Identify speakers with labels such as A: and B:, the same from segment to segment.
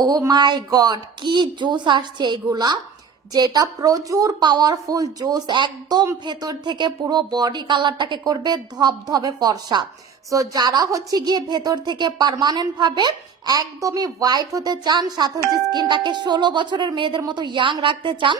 A: ও মাই god, কি juice আসছে এগুলা? যেটা প্রচুর পাওয়ারফুল জুস একদম ভেতর থেকে পুরো বডি কালারটাকে করবে ধবধবে ফর্সা। সো যারা হচ্ছে গিয়ে ভেতর থেকে পার্মানেন্ট ভাবে একদমই হোয়াইট হতে চান, সাথে হচ্ছে স্কিনটাকে ষোলো বছরের মেয়েদের মতো ইয়াং রাখতে চান,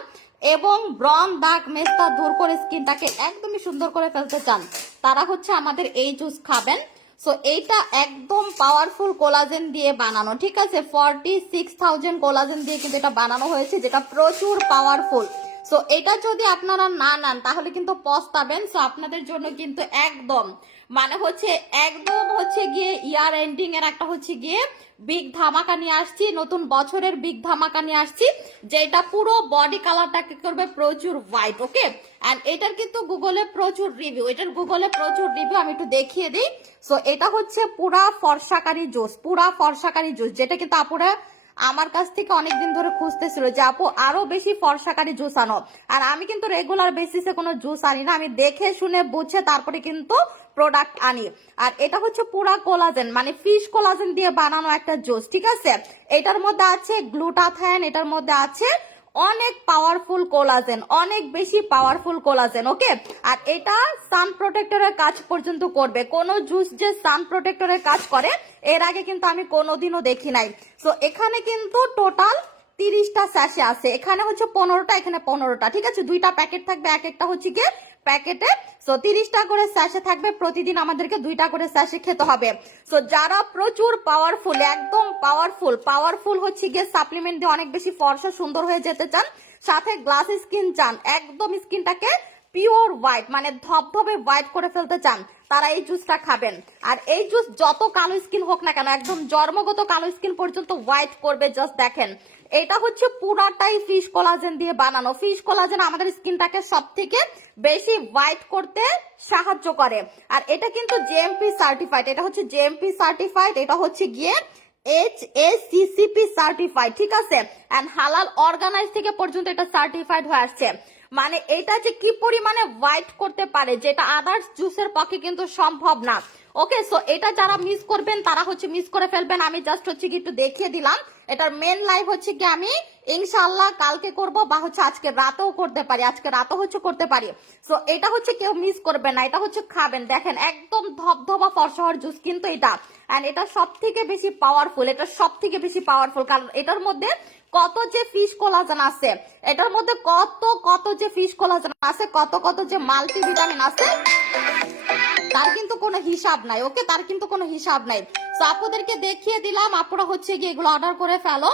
A: এবং ব্রন দাগ মেস্তা দূর করে স্কিনটাকে একদমই সুন্দর করে ফেলতে চান, তারা হচ্ছে আমাদের এই জুস খাবেন। সো এইটা একদম পাওয়ারফুল কোলাজেন দিয়ে বানানো, ঠিক আছে? ফর্টি সিক্স থাউজেন্ড কোলাজেন দিয়ে কিন্তু এটা বানানো হয়েছে, যেটা প্রচুর পাওয়ারফুল সো এটা যদি আপনারা না নেন, তাহলে কিন্তু পস্তাবেন। সো আপনাদের জন্য কিন্তু একদম মানে হচ্ছে একদম হচ্ছে গিয়ে ইয়ার এন্ডিং এর একটা হচ্ছে গিয়ে বিগ ধামাকা নিয়ে আসছি, নতুন বছরের বিগ ধামাকা নিয়ে আসছি, যেটা পুরো বডি কালারটাকে করবে? প্রচুর হোয়াইট ওকে এন্ড এটার কিন্তু গুগলে প্রচুর রিভিউ এটার গুগলে প্রচুর রিভিউ আমি একটু দেখিয়ে দিই। সো এটা হচ্ছে পুরা ফর্সাকারী জুস পুরা ফর্সাকারী জুস যেটা কিন্তু আপুরা আমার কাছ থেকে অনেকদিন ধরে খুঁজতেছিল যে, আপু, আরও বেশি ফর্সাকারী জুস আনো। আর আমি কিন্তু রেগুলার বেসিসে কোনো জুস আনি না। আমি দেখে শুনে বুঝে তারপরে কিন্তু প্রোডাক্ট আনি। আর এটা হচ্ছে পুরা কোলাজেন মানে ফিশ কোলাজেন দিয়ে বানানো একটা জুস, ঠিক আছে? এটার মধ্যে আছে গ্লুটাথায়ন এটার মধ্যে আছে অনেক পাওয়ারফুল কোলাজেন অনেক বেশি পাওয়ারফুল কোলাজেন ওকে আর এটা সান প্রোটেক্টরের কাজ পর্যন্ত করবে। কোন জুস যে সান প্রোটেক্টরের কাজ করে, এর আগে কিন্তু আমি কোনোদিনও দেখি নাই। সো এখানে কিন্তু টোটাল তিরিশটা স্যাশে আছে। এখানে হচ্ছে পনেরোটা, এখানে পনেরোটা, ঠিক আছে? দুইটা প্যাকেট থাকবে, এক একটা হচ্ছে গিয়ে প্যাকেটে। সো তিরিশটা করে স্যাশে থাকবে। প্রতিদিন আমাদেরকে দুইটা করে স্যাশে খেতে হবে। সো যারা প্রচুর পাওয়ারফুল একদম পাওয়ারফুল পাওয়ারফুল হচ্ছে গিয়ে সাপ্লিমেন্ট দিয়ে অনেক বেশি ফর্সা সুন্দর হয়ে যেতে চান, সাথে গ্লাস স্কিন চান, একদম স্কিনটাকে পিওর হোয়াইট মানে ধবধবে হোয়াইট করে ফেলতে চান, তারা এই জুসটা খাবেন। আর এই জুস যত কালো স্কিন হোক না কেন, একদম জন্মগত কালো স্কিন পর্যন্ত হোয়াইট করবে জাস্ট দেখেন। এটা হচ্ছে পুরাটাই ফিশ কোলাজেন দিয়ে বানানো। ফিশ কোলাজেন আমাদের স্কিনটাকে সব থেকে বেশি হোয়াইট করতে সাহায্য করে। আর এটা কিন্তু জেএমপি সার্টিফাইড এটা হচ্ছে জেএমপি সার্টিফাইড এটা হচ্ছে গিয়ে এইচ এ সিসিপি সার্টিফাইড ঠিক আছে? এন্ড হালাল অর্গানাইজ থেকে পর্যন্ত এটা সার্টিফাইড হয়ে আসছে। মানে এটা যে কি পরিমাণে হোয়াইট করতে পারে, যেটা আদার্স জুসের পক্ষে কিন্তু সম্ভব না। ওকে সো এটা যারা মিস করবেন, তারা হচ্ছে মিস করে ফেলবেন। আমি জাস্ট হচ্ছে কি একটু দেখিয়ে দিলাম। এটার মেন লাইভ হচ্ছে কি আমি ইনশাল্লাহ কালকে করব বা হচ্ছে আজকে রাতেও করতে পারি, আজকে রাতেও হচ্ছে করতে পারি। সো এটা হচ্ছে কেউ মিস করবে না, এটা হচ্ছে খাবেন। দেখেন, একদম ধবধবা ফর্সহর জুস কিন্তু এটা। এন্ড এটা সব থেকে বেশি পাওয়ারফুল এটা সব থেকে বেশি পাওয়ারফুল কারণ এটার মধ্যে কত যে ফিশ কোলাজেন আছে, এটার মধ্যে কত কত যে ফিশ কোলাজেন আছে, কত কত যে মাল্টিভিটামিন আছে, তার কিন্তু কোনো হিসাব নাই ওকে তার কিন্তু কোনো হিসাব নাই। তো আপুদেরকে দেখিয়ে দিলাম আপুরা হচ্ছে গিয়ে এগুলো অর্ডার করে ফেলো।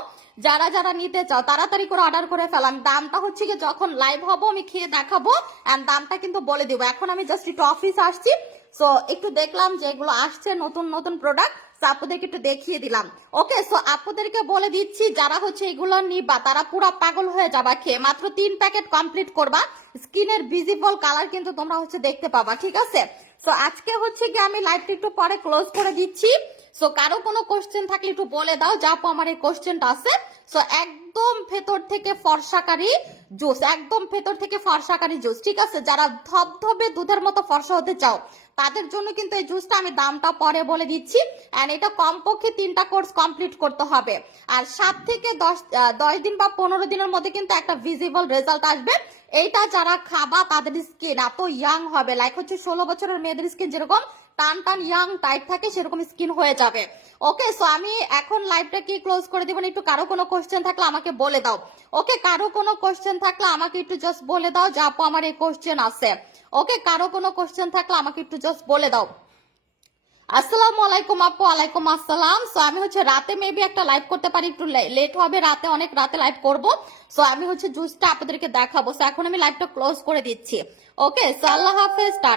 A: যারা যারা নিতে চাও, তাড়াতাড়ি করে অর্ডার করে ফেলাম দামটা হচ্ছে গিয়ে যখন লাইভ হব, আমি খেয়ে দেখাবো। এন্ড দামটা কিন্তু বলে দিব। এখন আমি জাস্ট একটু অফিস আসছি। সো একটু দেখলাম যে এগুলো আসছে, নতুন নতুন প্রোডাক্ট আপুদেরকে একটু দেখিয়ে দিলাম। ওকে সো আপুদেরকে বলে দিচ্ছি, যারা হচ্ছে এগুলো নিবা, তারা পুরো পাগল হয়ে যাবা খেয়ে। মাত্র তিন প্যাকেট কমপ্লিট করবা। স্কিনের ভিজিবল কালার কিন্তু তোমরা হচ্ছে দেখতে পাবা, ঠিক আছে? সো আজকে হচ্ছে কি আমি লাইভটা একটু পরে ক্লোজ করে দিচ্ছি। সো কারও কোনো কোশ্চেন থাকলে একটু বলে দাও যা আমার এই কোশ্চেনটা আছে। সো একদম ভেতর থেকে ফর্সাকারী জুস একদম ভেতর থেকে ফর্সাকারী জুস ঠিক আছে? যারা ধবধবে দুধের মতো ফর্সা হতে চাও, তাদের জন্য কিন্তু এই জুসটা আমি দামটা পরে বলে দিচ্ছি। এন্ড এটা কমপক্ষে তিনটা কোর্স কমপ্লিট করতে হবে। আর সাত থেকে দশ দশ দিন বা পনেরো দিনের মধ্যে কিন্তু একটা ভিজিবল রেজাল্ট আসবে। এইটা যারা খাবা, তাদের স্কিন এত ইয়াং হবে। লাইক হচ্ছে ষোলো বছরের মেয়েদের স্কিন যেরকম টান টান ইয়াং টাইট থাকে, সেরকম স্কিন হয়ে যাবে। ওকে সো আমি এখন লাইভটা কি ক্লোজ করে দিব একটু কারও কোনো কোশ্চেন থাকলে আমাকে বলে দাও। ওকে, কারও কোনো কোশ্চেন থাকলে আমাকে একটু জাস্ট বলে দাও যে, আপু, আমার এই কোশ্চেন আছে। ওকে, কারও কোনো কোশ্চেন থাকলে আমাকে একটু জাস্ট বলে দাও। আসসালামু আলাইকুম আপু, আলাইকুম আসসালাম। সো আমি হচ্ছে রাতে মেবি একটা লাইভ করতে পারি, একটু লেট হবে, রাতে অনেক রাতে লাইভ করব। সো আমি হচ্ছে জুসটা আপনাদেরকে দেখাবো। সো এখন আমি লাইভটা ক্লোজ করে দিচ্ছি। ওকে সো আল্লাহ হাফেজ টাটা